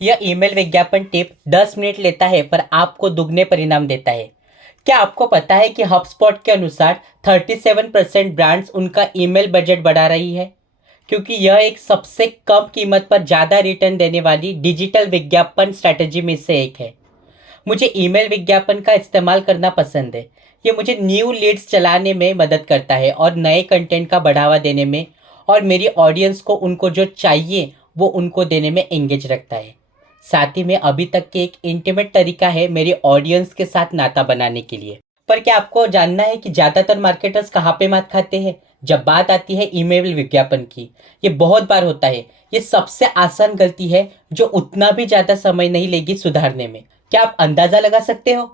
यह ईमेल विज्ञापन tip 10 minute लेता है पर आपको दुगने परिणाम देता है। क्या आपको पता है कि हबस्पॉट के अनुसार 37% ब्रांड्स उनका ईमेल बजट बढ़ा रही है? क्योंकि यह एक सबसे कम कीमत पर ज़्यादा रिटर्न देने वाली डिजिटल विज्ञापन स्ट्रैटेजी में से एक है। मुझे ईमेल विज्ञापन का इस्तेमाल करना पसंद है। ये मुझे न्यू लीड्स चलाने में मदद करता है और नए कंटेंट का बढ़ावा देने में, और मेरी ऑडियंस को उनको जो चाहिए वो उनको देने में एंगेज रखता है। साथ ही में अभी तक के एक इंटीमेट तरीका है मेरी ऑडियंस के साथ नाता बनाने के लिए। पर क्या आपको जानना है कि ज़्यादातर मार्केटर्स कहाँ पे मात खाते हैं जब बात आती है ईमेल विज्ञापन की? ये बहुत बार होता है। ये सबसे आसान गलती है जो उतना भी ज़्यादा समय नहीं लेगी सुधारने में। क्या आप अंदाज़ा लगा सकते हो?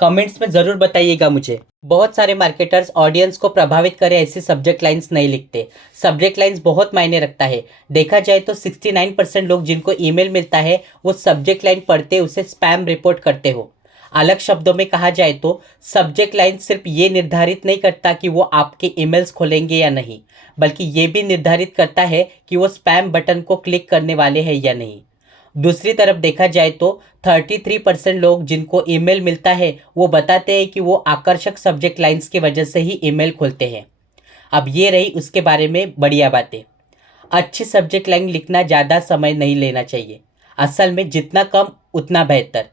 कमेंट्स में ज़रूर बताइएगा मुझे। बहुत सारे मार्केटर्स ऑडियंस को प्रभावित करे ऐसी सब्जेक्ट लाइंस नहीं लिखते। सब्जेक्ट लाइंस बहुत मायने रखता है। देखा जाए तो 69% लोग जिनको ईमेल मिलता है वो सब्जेक्ट लाइन पढ़ते उसे स्पैम रिपोर्ट करते हो। अलग शब्दों में कहा जाए तो सब्जेक्ट लाइन सिर्फ ये निर्धारित नहीं करता कि वो आपके ईमेल्स खोलेंगे या नहीं, बल्कि ये भी निर्धारित करता है कि वो स्पैम बटन को क्लिक करने वाले हैं या नहीं। दूसरी तरफ देखा जाए तो 33% लोग जिनको ईमेल मिलता है वो बताते हैं कि वो आकर्षक सब्जेक्ट लाइंस की वजह से ही ईमेल खोलते हैं। अब ये रही उसके बारे में बढ़िया बातें। अच्छी सब्जेक्ट लाइन लिखना ज़्यादा समय नहीं लेना चाहिए। असल में जितना कम उतना बेहतर।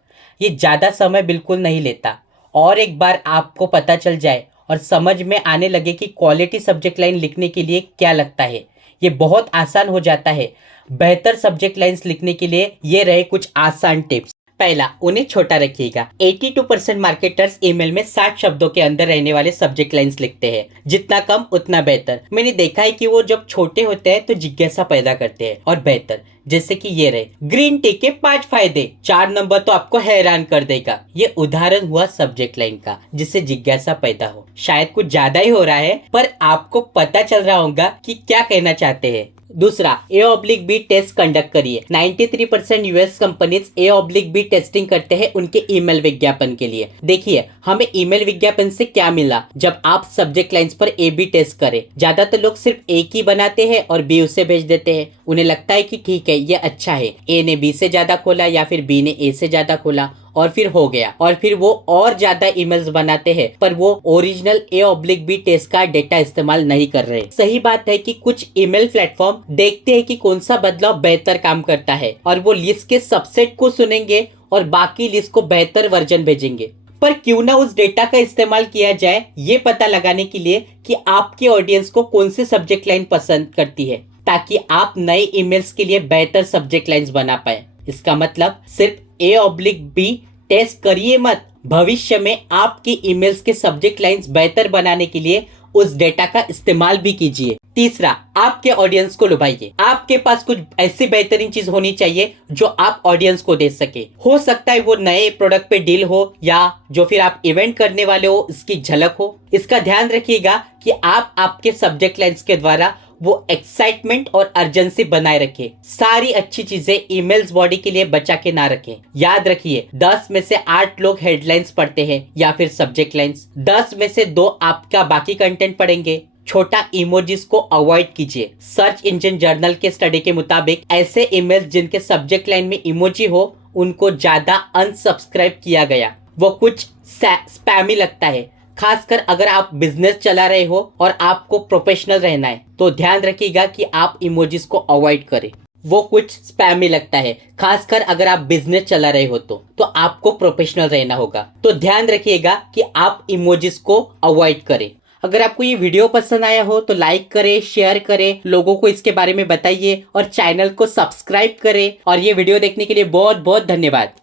ये ज़्यादा समय बिल्कुल नहीं लेता। और एक बार आपको पता चल जाए और समझ में आने लगे कि क्वालिटी सब्जेक्ट लाइन लिखने के लिए क्या लगता है, ये बहुत आसान हो जाता है। बेहतर सब्जेक्ट लाइन्स लिखने के लिए ये रहे कुछ आसान टिप्स। पहला, उन्हें छोटा रखिएगा। 82% मार्केटर्स ईमेल में 60 शब्दों के अंदर रहने वाले सब्जेक्ट लाइन्स लिखते हैं। जितना कम उतना बेहतर। मैंने देखा है कि वो जब छोटे होते हैं तो जिज्ञासा पैदा करते हैं और बेहतर। जैसे कि ये रहे, ग्रीन टी के 5 फायदे। 4 नंबर तो आपको हैरान कर देगा। ये उदाहरण हुआ सब्जेक्ट लाइन का जिससे जिज्ञासा पैदा हो। शायद कुछ ज्यादा ही हो रहा है पर आपको पता चल रहा होगा कि क्या कहना चाहते हैं। दूसरा, A/B टेस्ट कंडक्ट करिए। 93% यूएस कंपनीज A/B टेस्टिंग करते हैं उनके ईमेल विज्ञापन के लिए। देखिए हमें ईमेल विज्ञापन से क्या मिला जब आप सब्जेक्ट लाइंस पर A/B टेस्ट करें। ज्यादातर लोग सिर्फ A की बनाते हैं और B उसे भेज देते हैं। उन्हें लगता है कि ठीक है ये अच्छा है, A ने B से ज्यादा खोला या फिर B ने A से ज्यादा खोला और फिर हो गया। और फिर वो और ज्यादा ईमेल्स बनाते हैं पर वो ओरिजिनल A/B टेस्ट का डेटा इस्तेमाल नहीं कर रहे। सही बात है कि कुछ ईमेल प्लेटफॉर्म देखते हैं कि कौन सा बदलाव बेहतर काम करता है और वो लिस्ट के सबसेट को सुनेंगे और बाकी लिस्ट को बेहतर वर्जन भेजेंगे। पर क्यों ना उस डेटा का इस्तेमाल किया जाए ये पता लगाने के लिए कि आपके ऑडियंस को कौन सी सब्जेक्ट लाइन पसंद करती है, ताकि आप नए ईमेल्स के लिए बेहतर सब्जेक्ट लाइंस बना पाए। इसका मतलब सिर्फ A/B टेस्ट करिए मत। भविष्य में आपकी ईमेल्स के सब्जेक्ट लाइंस बेहतर बनाने के लिए उस डेटा का इस्तेमाल भी कीजिए। तीसरा, आपके ऑडियंस को लुभाइए। आपके पास कुछ ऐसी बेहतरीन चीज होनी चाहिए जो आप ऑडियंस को दे सके। हो सकता है वो नए प्रोडक्ट पे डील हो या जो फिर आप इवेंट करने वाले हो इसकी झलक हो। इसका ध्यान रखिएगा कि आप आपके सब्जेक्ट लाइंस के द्वारा वो एक्साइटमेंट और अर्जेंसी बनाए रखें। सारी अच्छी चीजें ईमेल्स बॉडी के लिए बचा के ना रखें। याद रखिए 10 में से 8 लोग हेडलाइंस पढ़ते हैं या फिर सब्जेक्ट लाइंस। 10 में से 2 आपका बाकी कंटेंट पढ़ेंगे। छोटा इमोजीज को अवॉइड कीजिए। सर्च इंजन जर्नल के स्टडी के मुताबिक ऐसे ईमेल्स जिनके सब्जेक्ट लाइन में इमोजी हो उनको ज्यादा अनसब्सक्राइब किया गया। वो कुछ स्पैमी लगता है। खासकर अगर आप बिजनेस चला रहे हो और आपको प्रोफेशनल रहना है तो ध्यान रखिएगा कि आप इमोजीज को अवॉइड करें। वो कुछ स्पैमी लगता है। खासकर अगर आप बिजनेस चला रहे हो तो आपको प्रोफेशनल रहना होगा। तो ध्यान रखिएगा कि आप इमोजीज को अवॉइड करें। अगर आपको ये वीडियो पसंद आया हो तो लाइक करें, शेयर करें, लोगों को इसके बारे में बताइए और चैनल को सब्सक्राइब करें। और ये वीडियो देखने के लिए बहुत बहुत धन्यवाद।